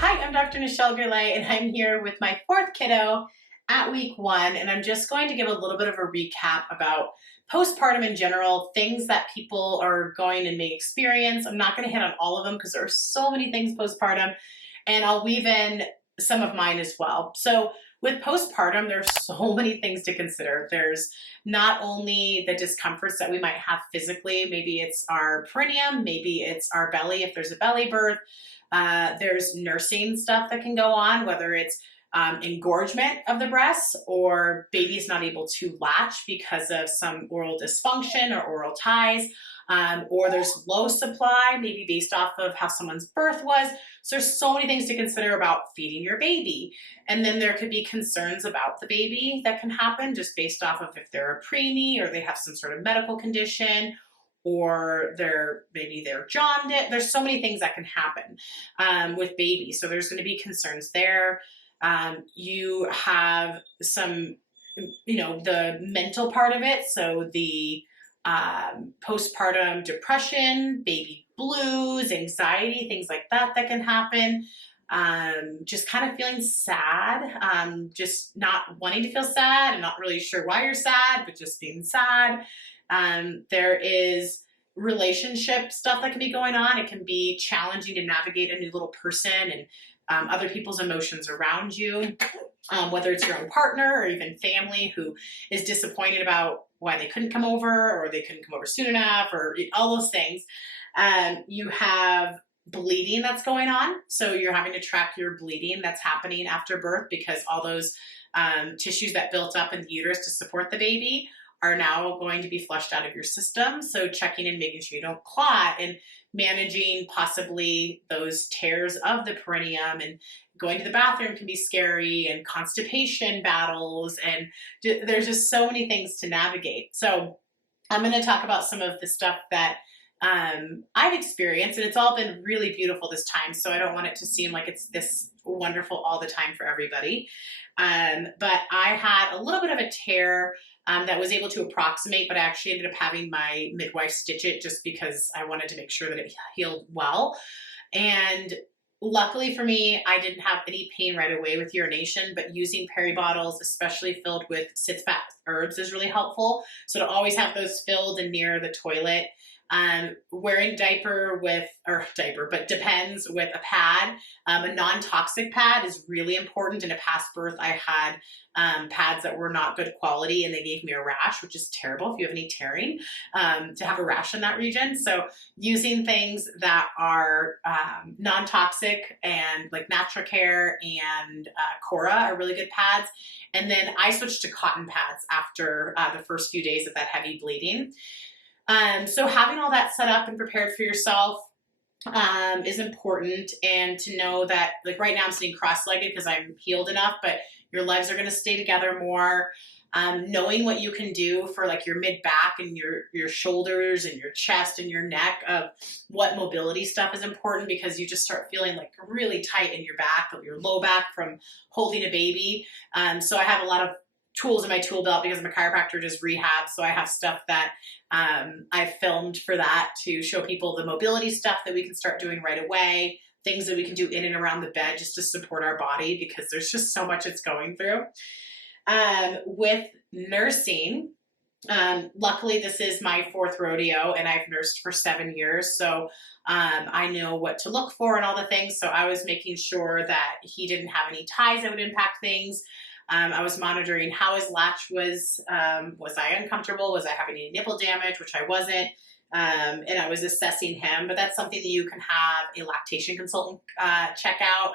Hi, I'm Dr. Nichelle, and I'm here with my fourth kiddo at week 1, and I'm just going to give a little bit of a recap about postpartum in general, things that people are going and may experience. I'm not going to hit on all of them because there are so many things postpartum, and I'll weave in some of mine as well. So with postpartum, there's so many things to consider. There's not only the discomforts that we might have physically, maybe it's our perineum, maybe it's our belly if there's a belly birth. There's nursing stuff that can go on, whether it's engorgement of the breasts or baby's not able to latch because of some oral dysfunction or oral ties, or there's low supply, maybe based off of how someone's birth was. So there's so many things to consider about feeding your baby. And then there could be concerns about the baby that can happen just based off of if they're a preemie or they have some sort of medical condition, or maybe they're jaundiced. There's so many things that can happen with babies. So there's going to be concerns there. You have some, the mental part of it. So the postpartum depression, baby blues, anxiety, things like that can happen. Just kind of feeling sad, just not wanting to feel sad and not really sure why you're sad, but just being sad. There is relationship stuff that can be going on. It can be challenging to navigate a new little person and other people's emotions around you, whether it's your own partner or even family who is disappointed about why they couldn't come over or they couldn't come over soon enough or all those things. You have bleeding that's going on. So you're having to track your bleeding that's happening after birth because all those tissues that built up in the uterus to support the baby are now going to be flushed out of your system. So checking and making sure you don't clot and managing possibly those tears of the perineum, and going to the bathroom can be scary, and constipation battles, and there's just so many things to navigate. So I'm going to talk about some of the stuff that I've experienced, and it's all been really beautiful this time. So I don't want it to seem like it's this wonderful all the time for everybody. But I had a little bit of a tear that was able to approximate, but I actually ended up having my midwife stitch it just because I wanted to make sure that it healed well. And luckily for me, I didn't have any pain right away with urination, but using peri bottles, especially filled with sitz bath herbs, is really helpful. So to always have those filled and near the toilet. Wearing but depends with a pad. A non-toxic pad is really important. In a past birth, I had pads that were not good quality and they gave me a rash, which is terrible if you have any tearing, to have a rash in that region. So using things that are non-toxic and like Natracare and Cora are really good pads. And then I switched to cotton pads after the first few days of that heavy bleeding. So having all that set up and prepared for yourself is important, and to know that, like right now I'm sitting cross-legged because I'm healed enough, but your legs are going to stay together more. Knowing what you can do for like your mid-back and your shoulders and your chest and your neck, of what mobility stuff is important, because you just start feeling like really tight in your back, your low back from holding a baby. So I have a lot of tools in my tool belt because I'm a chiropractor, does rehab. So I have stuff that I filmed for that to show people the mobility stuff that we can start doing right away, things that we can do in and around the bed just to support our body, because there's just so much it's going through. With nursing, luckily this is my fourth rodeo and I've nursed for 7 years. So I know what to look for and all the things. So I was making sure that he didn't have any ties that would impact things. I was monitoring how his latch was. Was I uncomfortable? Was I having any nipple damage, which I wasn't? And I was assessing him, but that's something that you can have a lactation consultant check out.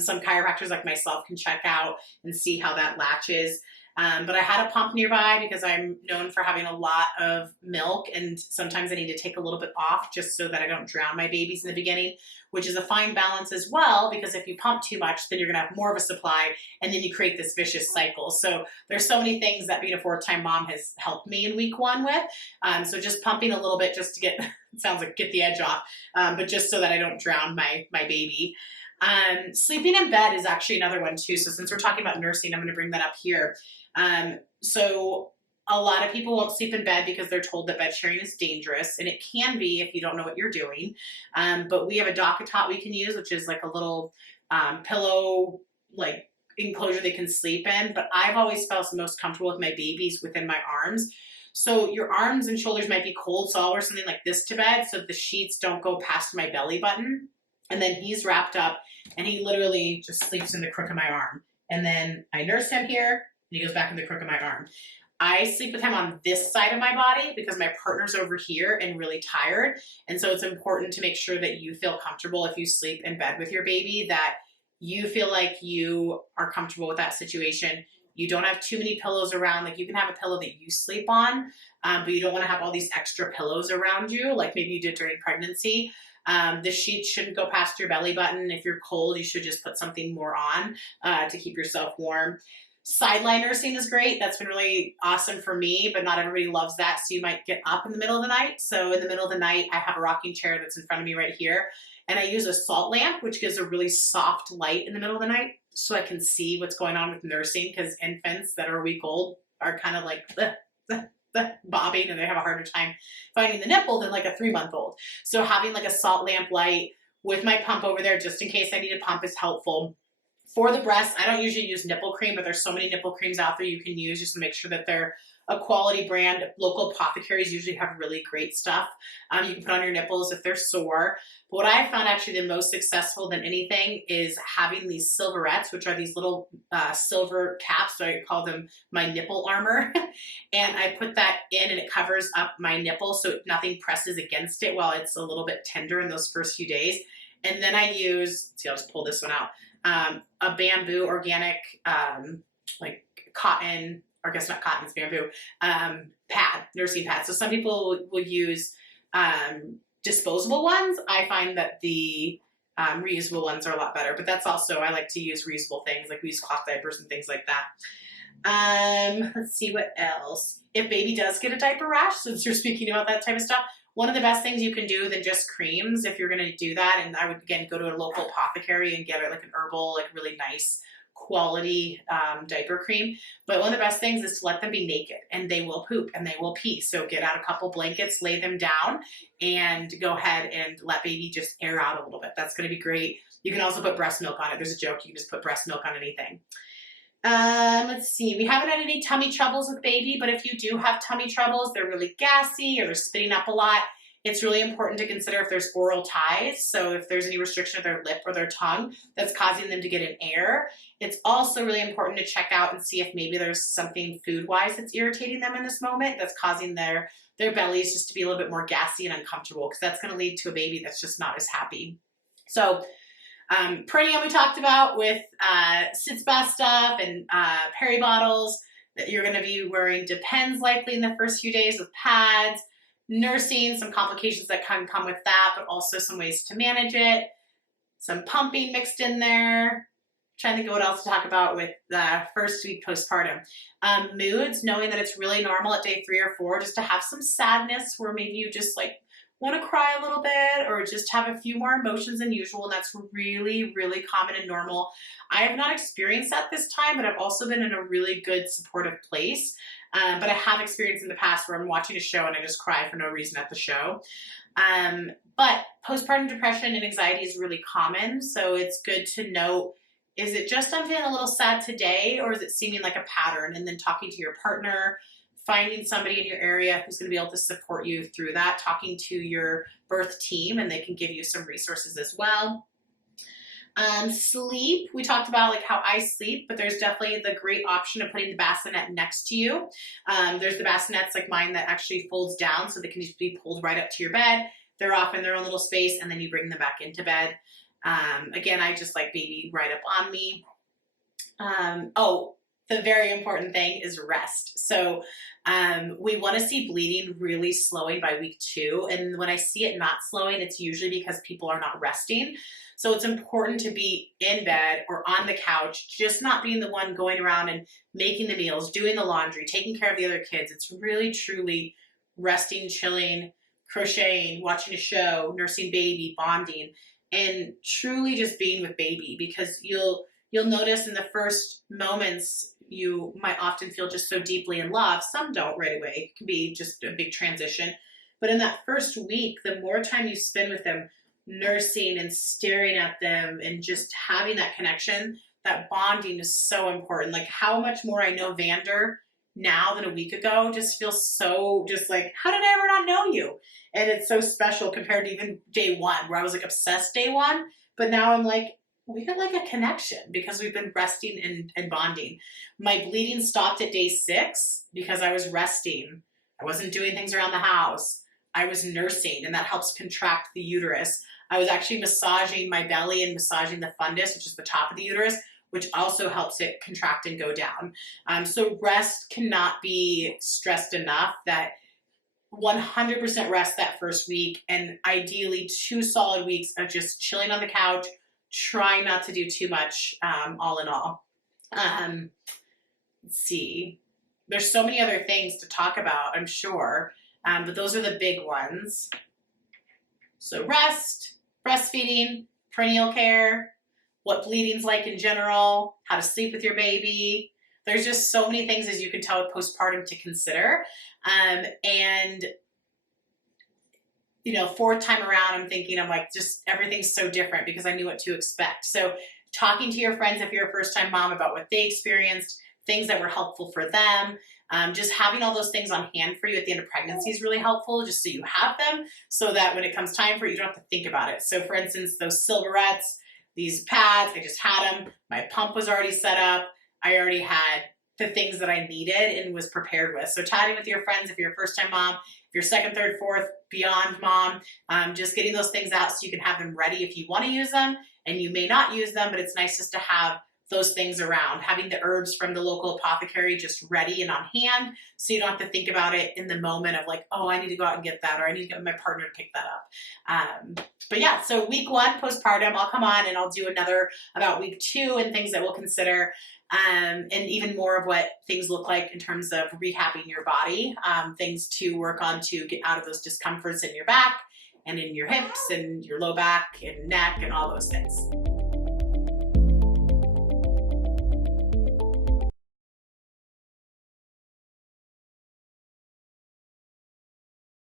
Some chiropractors like myself can check out and see how that latches. But I had a pump nearby because I'm known for having a lot of milk, and sometimes I need to take a little bit off just so that I don't drown my babies in the beginning, which is a fine balance as well, because if you pump too much, then you're going to have more of a supply, and then you create this vicious cycle. So there's so many things that being a fourth-time mom has helped me in week 1 with. So just pumping a little bit just to get, it sounds like get the edge off, but just so that I don't drown my baby. Sleeping in bed is actually another one too. So since we're talking about nursing, I'm going to bring that up here. So a lot of people won't sleep in bed because they're told that bed sharing is dangerous, and it can be if you don't know what you're doing. But we have a DockATot we can use, which is like a little pillow like enclosure they can sleep in, but I've always felt most comfortable with my babies within my arms. So your arms and shoulders might be cold, so I'll wear something like this to bed so the sheets don't go past my belly button. And then he's wrapped up and he literally just sleeps in the crook of my arm. And then I nurse him here and he goes back in the crook of my arm. I sleep with him on this side of my body because my partner's over here and really tired. And so it's important to make sure that you feel comfortable if you sleep in bed with your baby, that you feel like you are comfortable with that situation. You don't have too many pillows around. Like you can have a pillow that you sleep on, but you don't want to have all these extra pillows around you, like maybe you did during pregnancy. The sheets shouldn't go past your belly button. If you're cold, you should just put something more on to keep yourself warm. Sideline nursing is great. That's been really awesome for me, but not everybody loves that. So you might get up in the middle of the night. So in the middle of the night, I have a rocking chair that's in front of me right here. And I use a salt lamp, which gives a really soft light in the middle of the night so I can see what's going on with nursing, because infants that are a week old are kind of like bobbing and they have a harder time finding the nipple than like a 3-month-old. So having like a salt lamp light with my pump over there, just in case I need a pump, is helpful. For the breast, I don't usually use nipple cream, but there's so many nipple creams out there you can use just to make sure that they're a quality brand. Local apothecaries usually have really great stuff. You can put on your nipples if they're sore. But what I found actually the most successful than anything is having these silverettes, which are these little silver caps. So I call them my nipple armor. And I put that in and it covers up my nipple so nothing presses against it while it's a little bit tender in those first few days. And then I use, let's see, I'll just pull this one out. A bamboo organic, like cotton, or I guess not cotton, it's bamboo, pad, nursing pad. So some people will use disposable ones. I find that the reusable ones are a lot better, but that's also, I like to use reusable things, like we use cloth diapers and things like that. Let's see what else. If baby does get a diaper rash, since you're speaking about that type of stuff, one of the best things you can do than just creams, if you're going to do that, and I would, again, go to a local apothecary and get like an herbal, like really nice quality diaper cream. But one of the best things is to let them be naked, and they will poop and they will pee. So get out a couple blankets, lay them down, and go ahead and let baby just air out a little bit. That's going to be great. You can also put breast milk on it. There's a joke, you can just put breast milk on anything. Let's see, we haven't had any tummy troubles with baby, but if you do have tummy troubles, they're really gassy or they're spitting up a lot, it's really important to consider if there's oral ties. So if there's any restriction of their lip or their tongue that's causing them to get an air. It's also really important to check out and see if maybe there's something food-wise that's irritating them in this moment that's causing their bellies just to be a little bit more gassy and uncomfortable, because that's going to lead to a baby that's just not as happy. So perineum we talked about with sitz bath stuff and peri bottles that you're going to be wearing depends likely in the first few days with pads. Nursing, some complications that can come with that, but also some ways to manage it. Some pumping mixed in there. Trying to think of what else to talk about with the first week postpartum. Moods, knowing that it's really normal at day 3 or 4 just to have some sadness where maybe you just like want to cry a little bit or just have a few more emotions than usual, and that's really, really common and normal. I have not experienced that this time, but I've also been in a really good supportive place. But I have experienced in the past where I'm watching a show and I just cry for no reason at the show. But postpartum depression and anxiety is really common, so it's good to note, is it just I'm feeling a little sad today, or is it seeming like a pattern? And then talking to your partner, finding somebody in your area who's going to be able to support you through that, talking to your birth team, and they can give you some resources as well. Sleep, we talked about like how I sleep, but there's definitely the great option of putting the bassinet next to you. There's the bassinets like mine that actually folds down so they can just be pulled right up to your bed. They're off in their own little space, and then you bring them back into bed. Again, I just like baby right up on me. The very important thing is rest. So we want to see bleeding really slowing by week 2. And when I see it not slowing, it's usually because people are not resting. So it's important to be in bed or on the couch, just not being the one going around and making the meals, doing the laundry, taking care of the other kids. It's really, truly resting, chilling, crocheting, watching a show, nursing baby, bonding, and truly just being with baby, because you'll notice in the first moments you might often feel just so deeply in love. Some don't right away. It can be just a big transition. But in that first week, the more time you spend with them, nursing and staring at them and just having that connection, that bonding is so important. Like how much more I know Vander now than a week ago just feels so just like, how did I ever not know you? And it's so special compared to even day one where I was like obsessed day one. But now I'm like, we got like a connection because we've been resting and bonding. My bleeding stopped at day 6 because I was resting. I wasn't doing things around the house. I was nursing, and that helps contract the uterus. I was actually massaging my belly and massaging the fundus, which is the top of the uterus, which also helps it contract and go down. So rest cannot be stressed enough, that 100% rest that first week, and ideally 2 solid weeks of just chilling on the couch, trying not to do too much, all in all. Let's see. There's so many other things to talk about, I'm sure, but those are the big ones. So rest, breastfeeding, prenatal care, what bleeding's like in general, how to sleep with your baby. There's just so many things, as you can tell, with postpartum to consider. And you know, 4th time around, I'm thinking, I'm like, just everything's so different because I knew what to expect. So talking to your friends, if you're a first-time mom, about what they experienced, things that were helpful for them, just having all those things on hand for you at the end of pregnancy is really helpful, just so you have them, so that when it comes time for it, you don't have to think about it. So for instance, those silverettes, these pads, I just had them. My pump was already set up. I already had the things that I needed and was prepared with. So chatting with your friends, if you're a first-time mom, if you're 2nd, 3rd, 4th, beyond mom, just getting those things out so you can have them ready if you want to use them, and you may not use them, but it's nice just to have those things around, having the herbs from the local apothecary just ready and on hand, so you don't have to think about it in the moment of like, oh, I need to go out and get that, or I need to get my partner to pick that up. But yeah, so week 1 postpartum, I'll come on and I'll do another about week 2 and things that we'll consider, and even more of what things look like in terms of rehabbing your body, things to work on to get out of those discomforts in your back and in your hips and your low back and neck and all those things.